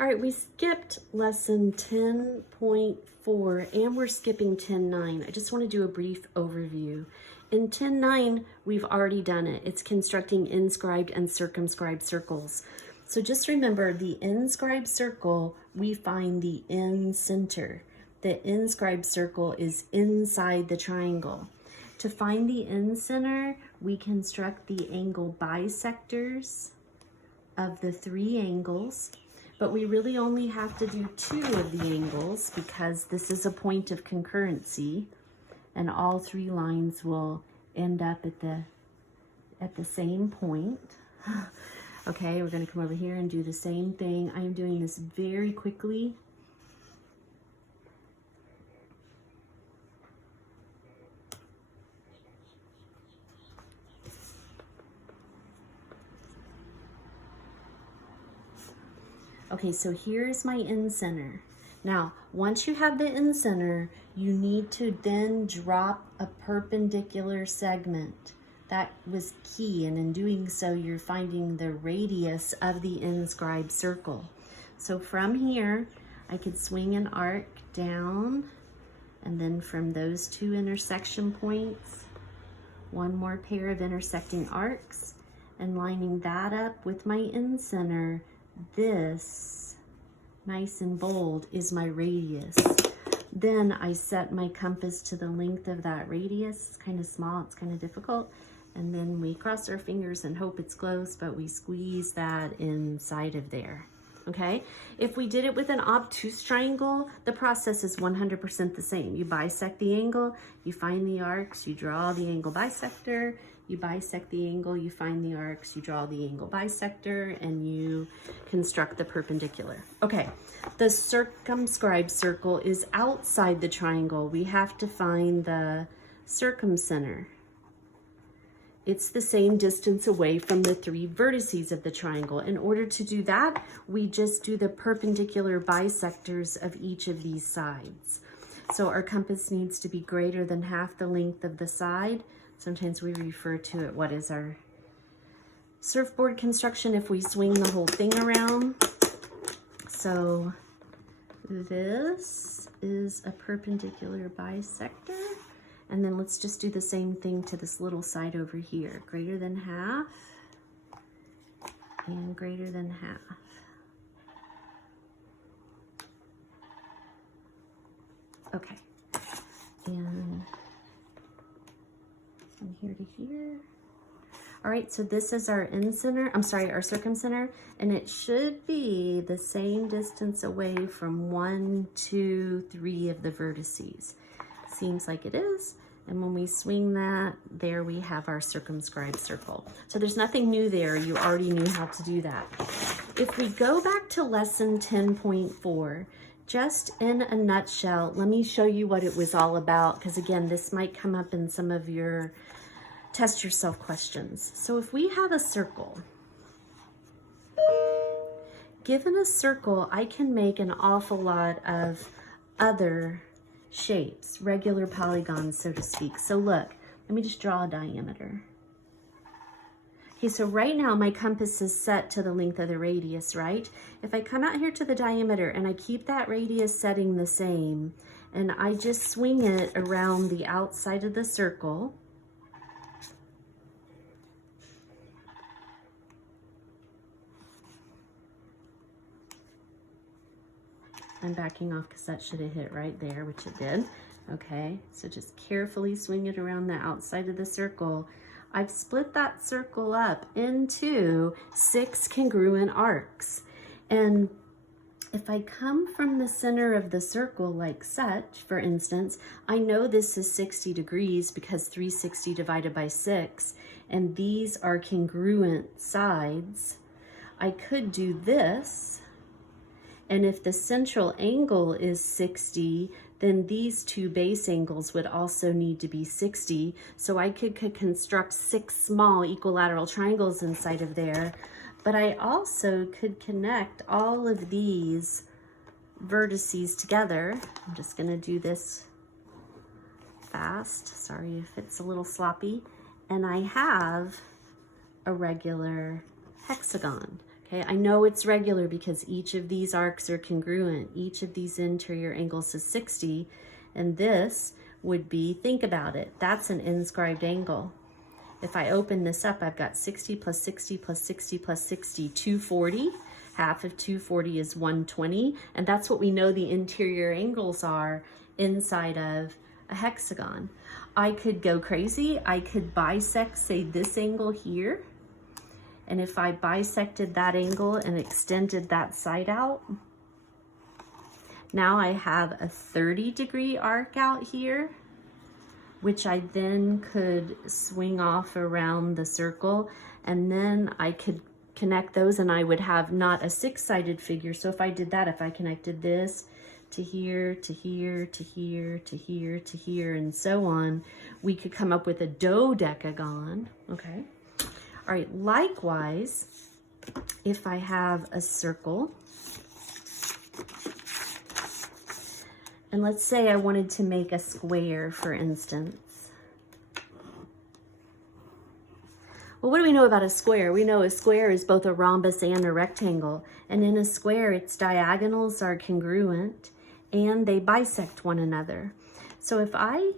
All right, we skipped lesson 10.4 and we're skipping 10.9. I just want to do a brief overview. In 10.9, we've already done it. It's constructing inscribed and circumscribed circles. So just remember, the inscribed circle, we find the in-center. The inscribed circle is inside the triangle. To find the in-center, we construct the angle bisectors of the three angles, but we really only have to do two of the angles because this is a point of concurrency and all three lines will end up at the same point. Okay, we're going to come over here and do the same thing. I am doing this very quickly. Okay, so here's my in-center. Now, once you have the in-center, you need to then drop a perpendicular segment. That was key, and in doing so, you're finding the radius of the inscribed circle. So from here, I could swing an arc down, and then from those two intersection points, one more pair of intersecting arcs, and lining that up with my in-center. This, nice and bold, is my radius. Then I set my compass to the length of that radius. It's kind of small, it's kind of difficult. And then we cross our fingers and hope it's close, but we squeeze that inside of there. Okay? If we did it with an obtuse triangle, the process is 100% the same. You bisect the angle, you find the arcs, you draw the angle bisector, you bisect the angle, you find the arcs, you draw the angle bisector, and you construct the perpendicular. Okay, the circumscribed circle is outside the triangle. We have to find the circumcenter. It's the same distance away from the three vertices of the triangle. In order to do that, we just do the perpendicular bisectors of each of these sides. So our compass needs to be greater than half the length of the side. Sometimes we refer to it, what is our surfboard construction if we swing the whole thing around. So this is a perpendicular bisector. And then let's just do the same thing to this little side over here. Greater than half and greater than half. Okay. And from here to here. All right, so this is our in-center, our circumcenter, and it should be the same distance away from 1, 2, 3 of the vertices. Seems like it is. And when we swing that, there we have our circumscribed circle. So there's nothing new there. You already knew how to do that. If we go back to lesson 10.4, just in a nutshell, let me show you what it was all about, because again, this might come up in some of your test yourself questions. So if we have a circle, given a circle, I can make an awful lot of other shapes, regular polygons, so to speak. So look, let me just draw a diameter. Okay, so right now my compass is set to the length of the radius, right? If I come out here to the diameter and I keep that radius setting the same, and I just swing it around the outside of the circle, I'm backing off because that should have hit right there, which it did. Okay, so just carefully swing it around the outside of the circle. I've split that circle up into 6 congruent arcs. And if I come from the center of the circle like such, for instance, I know this is 60 degrees because 360 divided by 6, and these are congruent sides. I could do this. And if the central angle is 60, then these two base angles would also need to be 60. So I could construct 6 small equilateral triangles inside of there. But I also could connect all of these vertices together. I'm just gonna do this fast. Sorry if it's a little sloppy. And I have a regular hexagon. Okay, I know it's regular because each of these arcs are congruent. Each of these interior angles is 60, and this would be, think about it, that's an inscribed angle. If I open this up, I've got 60 plus 60 plus 60 plus 60, 240. Half of 240 is 120, and that's what we know the interior angles are inside of a hexagon. I could go crazy. I could bisect, say, this angle here. And if I bisected that angle and extended that side out, now I have a 30-degree arc out here, which I then could swing off around the circle, and then I could connect those and I would have not a 6-sided figure. So if I did that, if I connected this to here, to here, to here, to here, to here, and so on, we could come up with a dodecagon, okay? All right, likewise, if I have a circle, and let's say I wanted to make a square, for instance. Well, what do we know about a square? We know a square is both a rhombus and a rectangle. And in a square, its diagonals are congruent and they bisect one another. So if I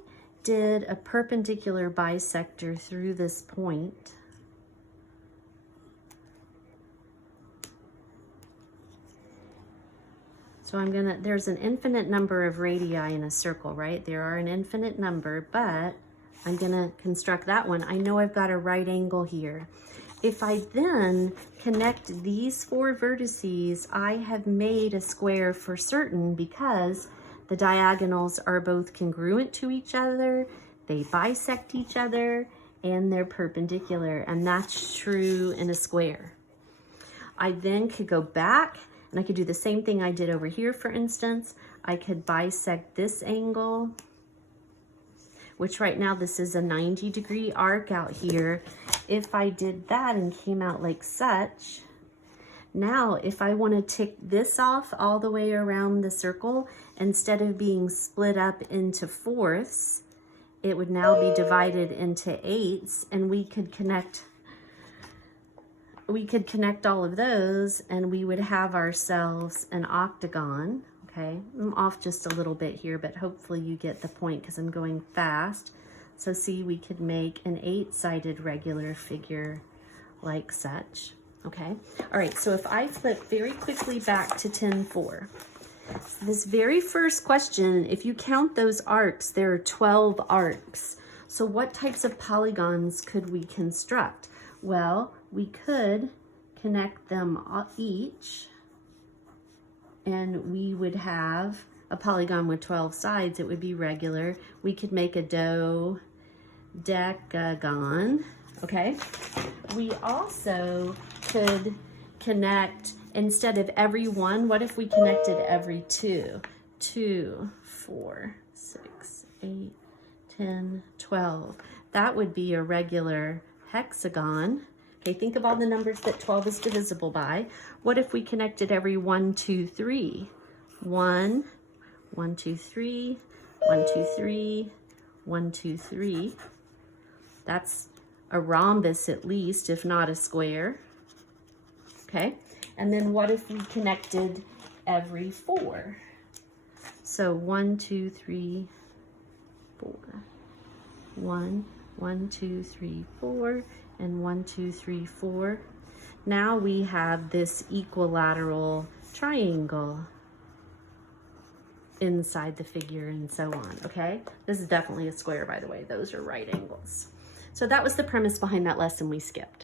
did a perpendicular bisector through this point, so there's an infinite number of radii in a circle, right? There are an infinite number, but I'm gonna construct that one. I know I've got a right angle here. If I then connect these 4 vertices, I have made a square for certain because the diagonals are both congruent to each other, they bisect each other, and they're perpendicular, and that's true in a square. I then could go back and I could do the same thing I did over here, for instance. I could bisect this angle, which right now this is a 90-degree arc out here. If I did that and came out like such, now if I want to tick this off all the way around the circle, instead of being split up into 4ths, it would now be divided into 8ths, and we could connect all of those and we would have ourselves an octagon. Okay, I'm off just a little bit here, but hopefully you get the point because I'm going fast. So see, we could make an 8-sided regular figure like such. Okay, all right, so if I flip very quickly back to 10.4, this very first question, if you count those arcs, there are 12 arcs. So what types of polygons could we construct? Well, we could connect them each, and we would have a polygon with 12 sides. It would be regular. We could make a dodecagon, okay? We also could connect, instead of every one, what if we connected every 2? 2, 4, 6, 8, 10, 12. That would be a regular hexagon. Okay, think of all the numbers that 12 is divisible by. What if we connected every 1, 2, 3? 1, 1, 2, 3, 1, 2, 3, 1, 2, 3. That's a rhombus at least, if not a square. Okay, and then what if we connected every 4? So 1, 2, 3, 4. 1, 1, 2, 3, 4, and 1, 2, 3, 4. Now we have this equilateral triangle inside the figure and so on, okay? This is definitely a square, by the way. Those are right angles. So that was the premise behind that lesson we skipped.